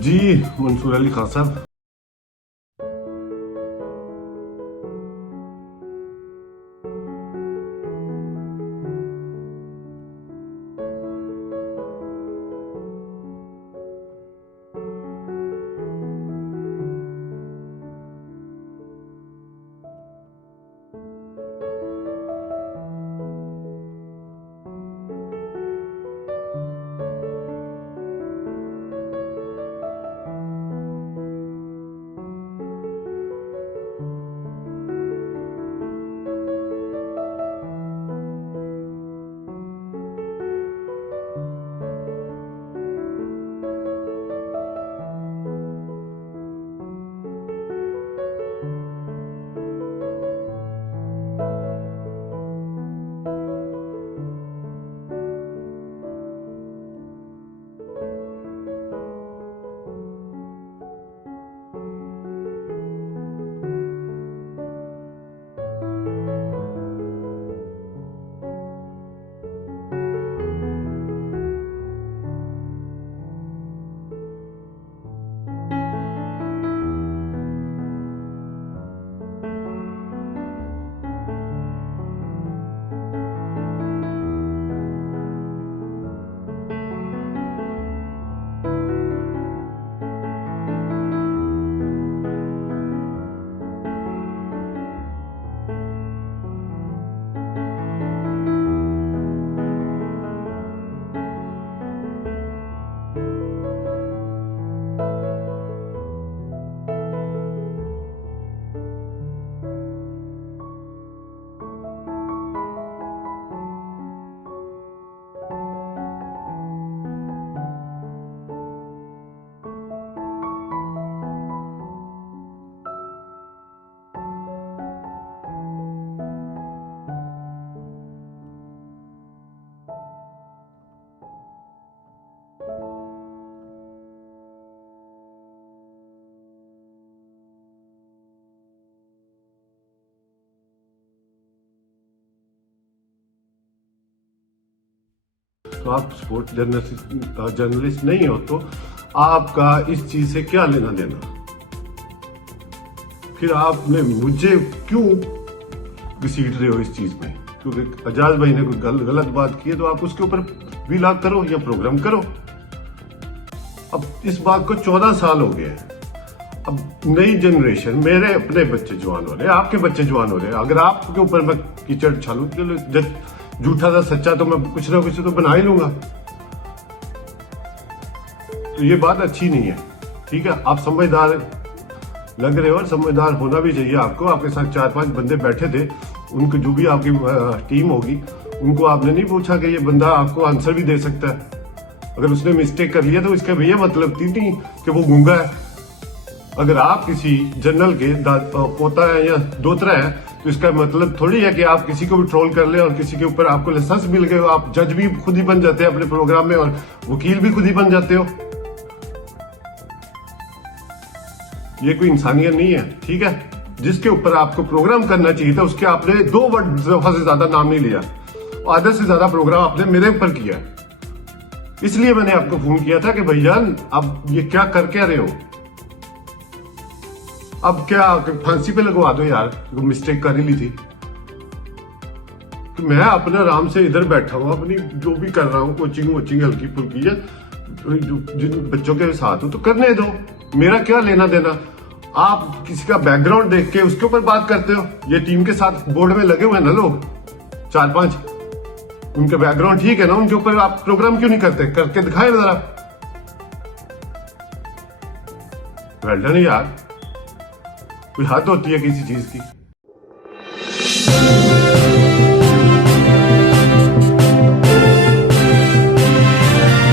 जी मंसूर अली खान साहब। तो आप स्पोर्ट्स जर्नलिस्ट नहीं हो तो आपका इस चीज से क्या लेना देना? फिर आपने मुझे क्यों घसीट रहे हो इस चीज में? क्योंकि एजाज भाई ने कोई गलत बात की है तो आप उसके ऊपर व्लॉग करो या प्रोग्राम करो। अब इस बात को 14 साल हो गए हैं। अब नई जनरेशन, मेरे अपने बच्चे जवान हो रहे हैं, आपके बच्चे जवान हो रहे हैं। अगर आपके ऊपर मैं कीचड़ छालू, झूठा था सच्चा तो मैं कुछ ना कुछ तो बना ही लूंगा। तो ये बात अच्छी नहीं है। ठीक है, आप समझदार लग रहे हो और समझदार होना भी चाहिए आपको। आपके साथ 4-5 बंदे बैठे थे, उनको जो भी आपकी टीम होगी उनको आपने नहीं पूछा कि ये बंदा आपको आंसर भी दे सकता है? अगर उसने मिस्टेक कर लिया तो इसका भैया मतलब नहीं कि वो गूंगा है। अगर आप किसी जनरल के पोता है या दोतरा है तो इसका मतलब थोड़ी है कि आप किसी को भी ट्रोल कर ले और किसी के ऊपर आपको लाइसेंस मिल गए हो, आप जज भी खुद ही बन जाते हैं अपने प्रोग्राम में और वकील भी खुद ही बन जाते हो। ये कोई इंसानियत नहीं है। ठीक है, जिसके ऊपर आपको प्रोग्राम करना चाहिए था उसके आपने 2 दफा से ज्यादा नाम नहीं लिया, आधे से ज्यादा प्रोग्राम आपने मेरे ऊपर किया। इसलिए मैंने आपको फोन किया था कि भैयान अब ये क्या कर क्या रहे हो? अब क्या फांसी पे लगवा दो यार, वो मिस्टेक कर ही ली थी। तो मैं अपने आराम से इधर बैठा हूँ, अपनी जो भी कर रहा हूँ कोचिंग हल्की फुल्की है, जिन बच्चों के साथ हो तो करने दो, मेरा क्या लेना देना। आप किसी का बैकग्राउंड देख के उसके ऊपर बात करते हो। ये टीम के साथ बोर्ड में लगे हुए हैं ना लोग 4-5, उनका बैकग्राउंड ठीक है ना, उनके ऊपर आप प्रोग्राम क्यों नहीं करते? करके दिखाए जरा। वेल डन यार, कोई हद होती है किसी चीज की।